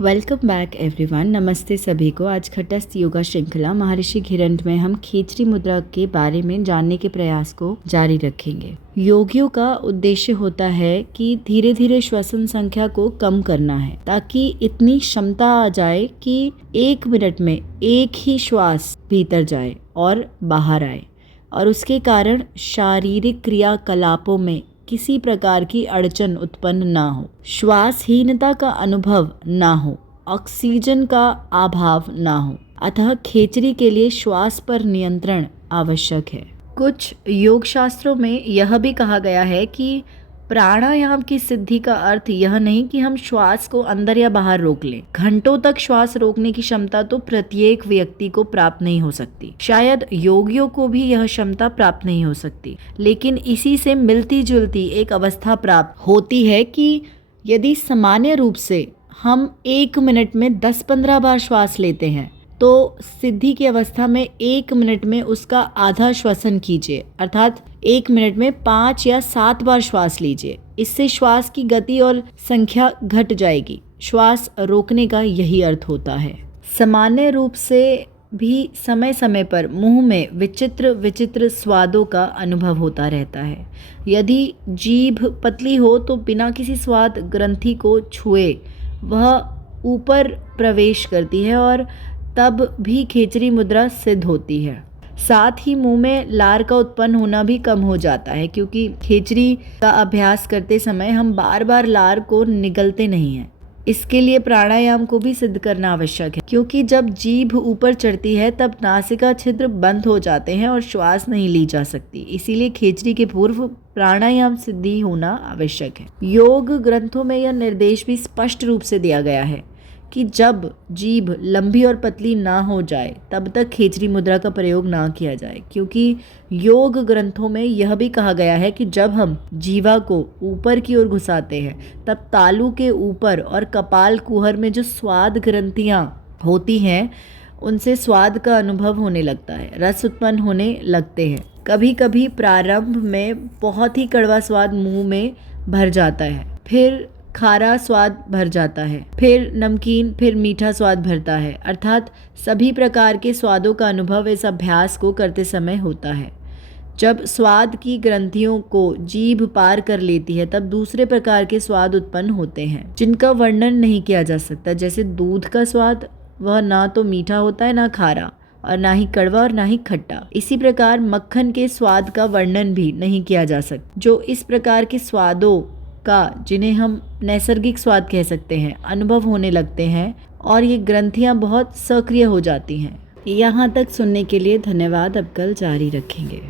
Welcome back everyone. नमस्ते सभी को। आज खटस्थ योगा श्रृंखला महर्षि घिरंड में हम खेचरी मुद्रा के बारे में जानने के प्रयास को जारी रखेंगे। योगियों का उद्देश्य होता है कि धीरे धीरे श्वसन संख्या को कम करना है, ताकि इतनी क्षमता आ जाए कि 1 मिनट में एक ही श्वास भीतर जाए और बाहर आए, और उसके कारण शारीरिक क्रियाकलापों में किसी प्रकार की अड़चन उत्पन्न ना हो, श्वासहीनता का अनुभव ना हो, ऑक्सीजन का अभाव ना हो। अतः खेचरी के लिए श्वास पर नियंत्रण आवश्यक है। कुछ योग शास्त्रों में यह भी कहा गया है कि प्राणायाम की सिद्धि का अर्थ यह नहीं कि हम श्वास को अंदर या बाहर रोक लें। घंटों तक श्वास रोकने की क्षमता तो प्रत्येक व्यक्ति को प्राप्त नहीं हो सकती, शायद योगियों को भी यह क्षमता प्राप्त नहीं हो सकती, लेकिन इसी से मिलती जुलती एक अवस्था प्राप्त होती है कि यदि सामान्य रूप से हम 1 मिनट में 10-15 बार श्वास लेते हैं, तो सिद्धि की अवस्था में 1 मिनट में उसका आधा श्वसन कीजिए, अर्थात 1 मिनट में 5 या 7 बार श्वास लीजिए। इससे श्वास की गति और संख्या घट जाएगी। श्वास रोकने का यही अर्थ होता है। सामान्य रूप से भी समय समय पर मुंह में विचित्र विचित्र स्वादों का अनुभव होता रहता है। यदि जीभ पतली हो तो बिना किसी स्वाद ग्रंथि को छुए वह ऊपर प्रवेश करती है और तब भी खेचरी मुद्रा सिद्ध होती है। साथ ही मुंह में लार का उत्पन्न होना भी कम हो जाता है, क्योंकि खेचरी का अभ्यास करते समय हम बार बार लार को निगलते नहीं हैं। इसके लिए प्राणायाम को भी सिद्ध करना आवश्यक है, क्योंकि जब जीभ ऊपर चढ़ती है तब नासिका छिद्र बंद हो जाते हैं और श्वास नहीं ली जा सकती। इसीलिए खेचरी के पूर्व प्राणायाम सिद्धि होना आवश्यक है। योग ग्रंथों में यह निर्देश भी स्पष्ट रूप से दिया गया है कि जब जीभ लंबी और पतली ना हो जाए तब तक खेचरी मुद्रा का प्रयोग ना किया जाए, क्योंकि योग ग्रंथों में यह भी कहा गया है कि जब हम जीवा को ऊपर की ओर घुसाते हैं तब तालू के ऊपर और कपाल कुहर में जो स्वाद ग्रंथियां होती हैं उनसे स्वाद का अनुभव होने लगता है, रस उत्पन्न होने लगते हैं। कभी कभी प्रारंभ में बहुत ही कड़वा स्वाद मुंह में भर जाता है, फिर खारा स्वाद भर जाता है, फिर नमकीन, फिर मीठा स्वाद भरता है। अर्थात सभी प्रकार के स्वादों का अनुभव इस अभ्यास को करते समय होता है। जब स्वाद की ग्रंथियों को जीभ पार कर लेती है तब दूसरे प्रकार के स्वाद उत्पन्न होते हैं, जिनका वर्णन नहीं किया जा सकता। जैसे दूध का स्वाद, वह ना तो मीठा होता है, ना खारा, और ना ही कड़वा और ना ही खट्टा। इसी प्रकार मक्खन के स्वाद का वर्णन भी नहीं किया जा सकता। जो इस प्रकार के स्वादों का, जिन्हें हम नैसर्गिक स्वाद कह सकते हैं, अनुभव होने लगते हैं और ये ग्रंथियां बहुत सक्रिय हो जाती हैं। यहाँ तक सुनने के लिए धन्यवाद। अब कल जारी रखेंगे।